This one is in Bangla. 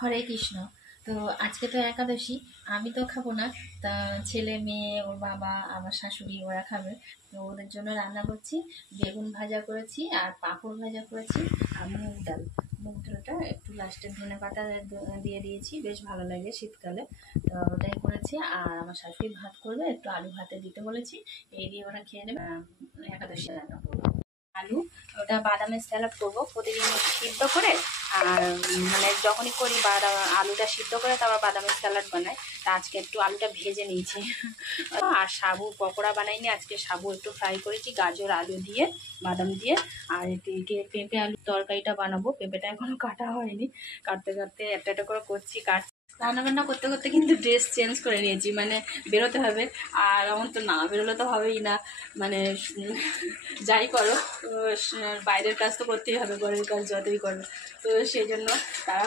হরে কৃষ্ণ। তো আজকে তো একাদশী, আমি তো খাবো না। তা ছেলে মেয়ে, ওর বাবা, আমার শাশুড়ি ওরা খাবে। তো ওদের জন্য রান্না করছি। বেগুন ভাজা করেছি আর পাঁপড় ভাজা করেছি আর মুগ ডাল। মুগ ডালটা একটু লাস্টে ধনে পাতা দিয়ে দিয়েছি, বেশ ভালো লাগে শীতকালে। তো ওটাই করেছি। আর আমার শাশুড়ি ভাত করবে, একটু আলু ভাতে দিতে বলেছি। এই দিয়ে ওরা খেয়ে নেবে। একাদশী রান্না করবো আলু, ওটা বাদামের স্যালাড করবো প্রতিদিন সিদ্ধ করে। আর মানে যখনই করি আলুটা সিদ্ধ করে তারপর বাদামের স্যালাড বানাই। তা আজকে একটু আলুটা ভেজে নিয়েছি। আর সাবু পকোড়া বানাইনি, আজকে সাবু একটু ফ্রাই করেছি গাজর আলু দিয়ে, বাদাম দিয়ে। আর এদিকে পেঁপে আলুর তরকারিটা বানাবো। পেঁপেটা এখনো কাটা হয়নি, কাটতে কাটতে একটা একটা করে করছি। রান্না বান্না করতে করতে কিন্তু ড্রেস চেঞ্জ করে নিয়েছি, মানে বেরোতে হবে। আর আমার তো না বেরোলে তো হবেই না, মানে যাই করো, বাইরের কাজ তো করতেই হবে, ঘরের কাজ যতই করো। তো সেই জন্য তারা